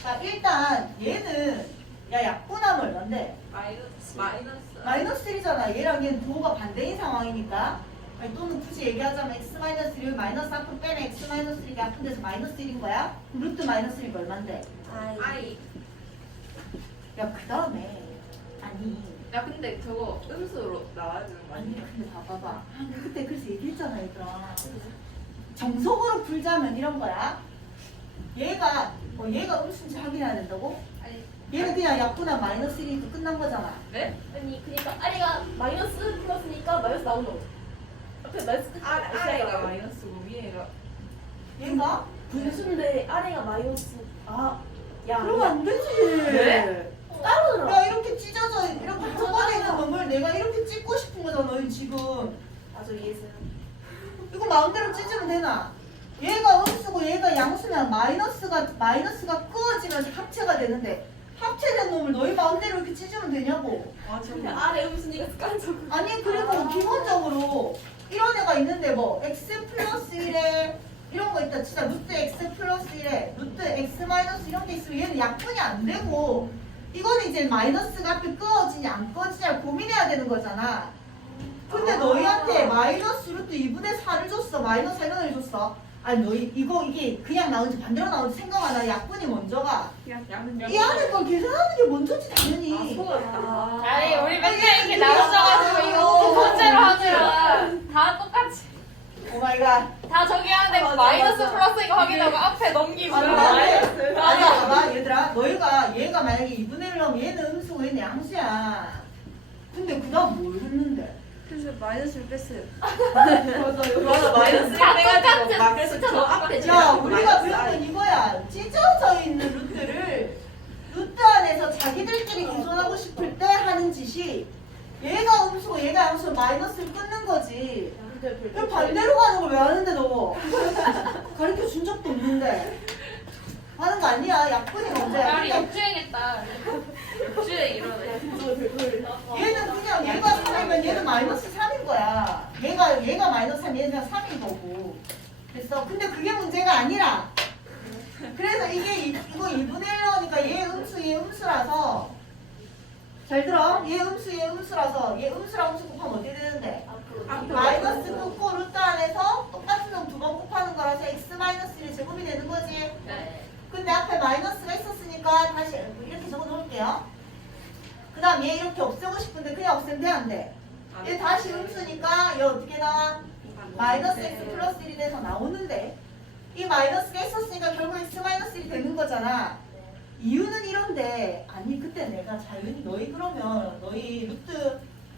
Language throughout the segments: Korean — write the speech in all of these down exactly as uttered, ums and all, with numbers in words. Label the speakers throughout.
Speaker 1: 자, 일단 얘는 야 약분하면 얼만데?
Speaker 2: 마이너스 마이너스
Speaker 1: 마이너스 일이잖아. 얘랑 얘는 부호가 반대인 상황이니까. 아니, 또는 굳이 얘기하자면 x 마이너스 일 마이너스 앞으로 빼면 x 마이너스 일이 약분 돼서 마이너스 일인 거야? 그럼 루트 마이너스 일이 얼만데?
Speaker 2: 아이.
Speaker 1: 야, 그 다음에 아니
Speaker 2: 야 근데 저거 음수로 나와야 되는 거
Speaker 1: 아니
Speaker 2: 아니야?
Speaker 1: 근데 봐봐봐. 아, 그때 그래서 얘기했잖아 얘들아. 정석으로 풀자면 이런 거야. 얘가 뭐 얘가 음수인지 확인해야 된다고?
Speaker 3: 아니,
Speaker 1: 얘는 그냥 약분한 마이너스 일이니까 끝난 거잖아.
Speaker 2: 네?
Speaker 3: 아니 그러니까 아래가 마이너스 플러스니까 마이너스 나오는 거. 앞에 마이너스 끝.
Speaker 2: 아, 아래가 마이너스고 위에가
Speaker 1: 얘가?
Speaker 3: 분수인데 아래가 마이너스. 아, 야.
Speaker 1: 그러면 안 되지.
Speaker 2: 네?
Speaker 3: 따로 들어.
Speaker 1: 야 이렇게 찢어져 이렇게 한 번에 있는 놈을 내가 이렇게 찢고 싶은 거잖아 너희 지금.
Speaker 3: 아저 이해했어요.
Speaker 1: 이거 마음대로 찢으면 되나? 얘가 음수고 얘가 양수면 마이너스가 마이너스가 끄어지면서 합체가 되는데 합체된 놈을 너희 마음대로 이렇게 찢으면 되냐고.
Speaker 2: 아
Speaker 3: 근데
Speaker 2: 저거
Speaker 3: 아래 음수니까 깐적.
Speaker 1: 아니 그리고
Speaker 3: 아.
Speaker 1: 기본적으로 이런 애가 있는데 뭐 x 플러스 일에 이런 거 있다 진짜 루트 x 플러스 일에 루트 x 마이너스 이런 게 있으면 얘는 약분이 안 되고 이거는 이제 마이너스가 앞에 끄어지냐 안 끄어지냐 고민해야 되는 거잖아. 근데
Speaker 2: 아.
Speaker 1: 너희한테 마이너스 루트 이분의 사를 줬어. 마이너스 사를 줬어. 아니 너희 이거 이게 그냥 나온지 반대로 나온지 생각 안 하. 약분이 먼저가.
Speaker 2: 그냥 양은
Speaker 1: 이 안에 걸 계산하는 게 먼저지 당연히.
Speaker 2: 아 속았다.
Speaker 3: 아.
Speaker 4: 아니 우리 맨날 이렇게
Speaker 1: 그게
Speaker 4: 나눠져가지고
Speaker 1: 그거야.
Speaker 4: 이거 두 번째로 하면 다 똑같이
Speaker 1: 오 마이 갓.
Speaker 4: 다 저기 하는데
Speaker 3: 맞아,
Speaker 4: 마이너스
Speaker 3: 맞아.
Speaker 4: 플러스 이거 확인하고 앞에 넘기고
Speaker 1: 아니,
Speaker 4: 마이너스.
Speaker 1: 아니, 아니, 봐봐, 얘들아. 너희가, 얘가 만약에 이분의 일 하면 얘는 음수고 얘는 양수야. 근데 그 다음 뭘 했는데?
Speaker 3: 그래서 마이너스를 뺐어요.
Speaker 2: 맞아 마이너스
Speaker 4: 다
Speaker 2: 빼가지고
Speaker 4: 똑같은
Speaker 2: 막 그래서 저
Speaker 4: 숫자도
Speaker 2: 앞에
Speaker 1: 야,
Speaker 2: 지나가고
Speaker 1: 우리가
Speaker 2: 마이너스
Speaker 1: 배운 건
Speaker 2: 아이.
Speaker 1: 이거야. 찢어져 있는 루트를 루트 안에서 자기들끼리 개선하고 싶을 때 하는 짓이 얘가 음수고 얘가 양수고 마이너스를 끊는 거지. 왜 반대로 가는 걸 왜 하는데 너? 가르쳐 준 적도 없는데. 하는 거 아니야. 약분이 문제야.
Speaker 4: 우리
Speaker 1: 그냥
Speaker 4: 역주행했다. 역주행 이러네.
Speaker 1: 얘는 그냥 얘가 삼이면 얘는 마이너스 삼인 거야. 얘가 얘가 마이너스 삼, 얘는 그냥 삼인 거고. 그래서 근데 그게 문제가 아니라. 그래서 이게 이, 이거 이분의 일로니까 얘 음수 얘 음수라서 잘 들어. 얘 음수 얘 음수라서 얘 음수랑 음수 곱하면 어떻게 되는데? 마이너스 끊고 루트 안에서 똑같은 놈 두 번 곱하는 거라서 x 마이너스 일이 제곱이 되는 거지.
Speaker 4: 네.
Speaker 1: 근데 앞에 마이너스가 있었으니까 다시 이렇게 적어 놓을게요. 그 다음 얘 이렇게 없애고 싶은데 그냥 없애면 돼, 안 돼? 얘 다시 음수니까 얘 어떻게 나와? 마이너스 x 플러스 일이 돼서 나오는데 이 마이너스가 있었으니까 결국 x 마이너스 일이 되는 거잖아. 이유는 이런데 아니 그때 내가 자연히 너희 그러면 너희 루트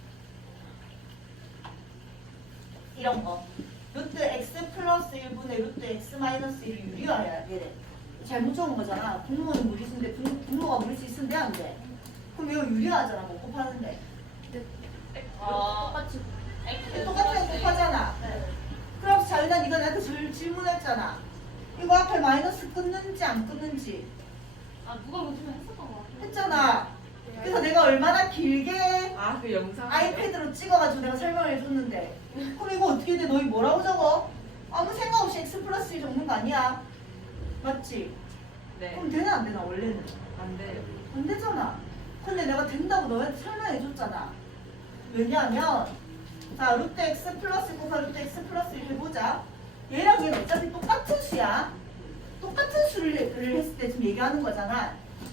Speaker 1: 이런 거 루트 x 플러스 일분의 루트 x 마이너스 일을 유리화해야 얘를 잘못 적은 거잖아. 분모는 무리수인데 분, 분모가 무리수 있으면 돼, 안 돼? 그럼 이거 유리화하잖아. 뭐 곱하는데
Speaker 4: 어.
Speaker 3: 똑같이.
Speaker 1: 똑같은 거 곱하잖아. 그럼 자연한 이거 나한테 질- 질문했잖아. 이거 앞에 마이너스 끊는지 안 끊는지
Speaker 4: 아 누가 요즘에 했었던 거 같아.
Speaker 1: 했잖아. 그래서 내가 얼마나 길게
Speaker 2: 아그 영상
Speaker 1: 아이패드로 찍어가지고 내가 설명을 해줬는데 그럼 이거 어떻게 돼? 너희 뭐라고 적어? 아무 생각 없이 x 플러스 일 적는 거 아니야? 맞지?
Speaker 2: 네.
Speaker 1: 그럼 되나 안 되나 원래는?
Speaker 2: 안 돼요.
Speaker 1: 안 되잖아. 근데 내가 된다고 너한테 설명해줬잖아. 왜냐하면 자 루트 x 플러스 곱하 루트 x 플러스 일 해보자. 얘랑 얘는 어차피 똑같은 수야. 똑같은 수를 했을 때 지금 얘기하는 거잖아.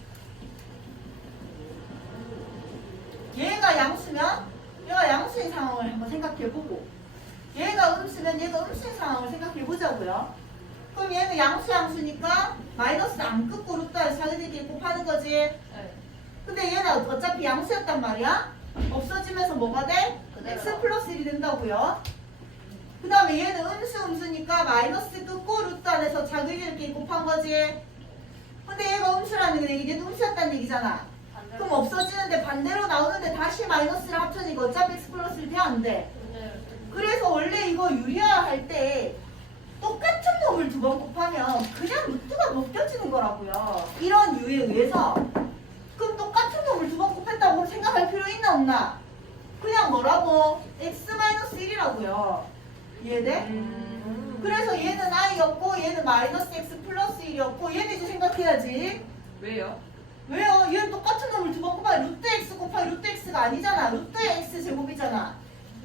Speaker 1: 얘가 양수면 얘가 양수인 상황을 한번 생각해보고 얘가 음수면 얘가 음수인 상황을 생각해보자고요. 그럼 얘는 양수 양수니까 마이너스 안 끊고 루트에 자기들끼리 곱하는 거지.
Speaker 4: 네.
Speaker 1: 근데 얘는 어차피 양수였단 말이야. 없어지면서 뭐가 돼? x 플러스 일이 된다고요. 그 다음에 얘는 음수 음수니까 마이너스 끊고 루트 안에서 자기들끼리 곱한 거지. 근데 얘가 음수라는 게 얘는 음수였다는 얘기잖아. 그럼 없어지는데 반대로 나오는데 다시 마이너스를 합쳐니까 어차피 x 플러스 일 돼, 안 돼? 그래서 원래 이거 유리화할 때 똑같은 놈을 두 번 곱하면 그냥 루트가 벗겨지는 거라고요. 이런 이유에 의해서 그럼 똑같은 놈을 두 번 곱했다고 생각할 필요 있나 없나? 그냥 뭐라고? x 마이너스 일이라고요. 이해돼?
Speaker 2: 음.
Speaker 1: 그래서 얘는 i였고 얘는 마이너스 x 플러스 일이었고 얘는 이제 생각해야지.
Speaker 2: 왜요?
Speaker 1: 왜요? 얘는 똑같은 놈을 두 번 곱하기 루트 x 곱하기 루트 x가 아니잖아. 루트 x 제곱이잖아.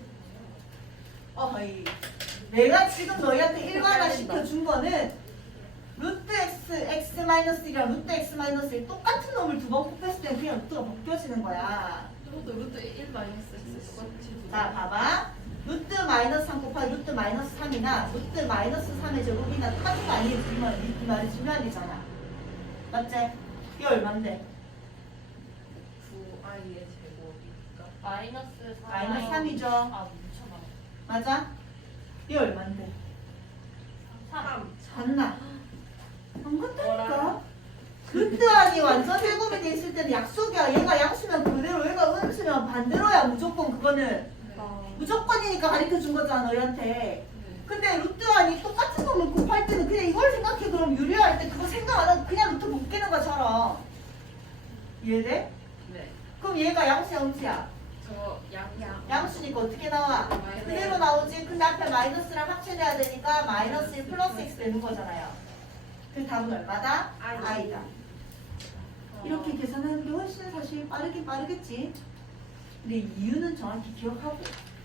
Speaker 1: 어허이. 내가 지금 너희한테 일반화 시켜준 거는 루트 x, x 마이너스 일이랑 루트 x 마이너스 일 똑같은 놈을 두 번 곱했을 때 그냥 루트가 벗겨지는 거야.
Speaker 2: 저것도 루트 일 마이너스 x 똑같이
Speaker 1: 자, 봐봐. 루트 마이너스 삼 곱하기 루트 마이너스 삼이나 루트 마이너스 삼의 제곱이나 똑같은 거 아니에요? 이 말, 이 말이 중요하잖아. 맞지? 이게 얼만데?
Speaker 2: 구 아이의 제곱이니까
Speaker 4: 마이너스 삼.
Speaker 1: 마이너스 삼이죠.
Speaker 4: 아, 미쳐봐.
Speaker 1: 맞아? 이게 얼만데?
Speaker 4: 삼.
Speaker 1: 봤나? 안 같다니까? 루트 안이 완전 제곱이 돼 있을 때는 약속이야. 얘가 양수면 그대로, 얘가 음수면 반대로야. 무조건 그거는. 무조건이니까 가르쳐 준 거잖아, 너희한테.
Speaker 2: 네.
Speaker 1: 근데 루트 안이 똑같은 거면 곱할 때는 그냥 이걸 생각해. 그럼 유리할 때 그거 생각 안 하고 그냥 루트 묶이는 것처럼. 이해돼?
Speaker 2: 네.
Speaker 1: 그럼 얘가 양수야, 음수야?
Speaker 2: 저 양양
Speaker 1: 양수니까 어떻게 나와? 그대로 나오지. 근데 앞에 마이너스랑 합체돼야 되니까 마이너스 일 플러스 x 되는 거잖아요. 그 답은 얼마다?
Speaker 2: I.
Speaker 1: i다. 이렇게 계산하는 게 훨씬 사실 빠르긴 빠르겠지. 근데 이유는 정확히 기억하고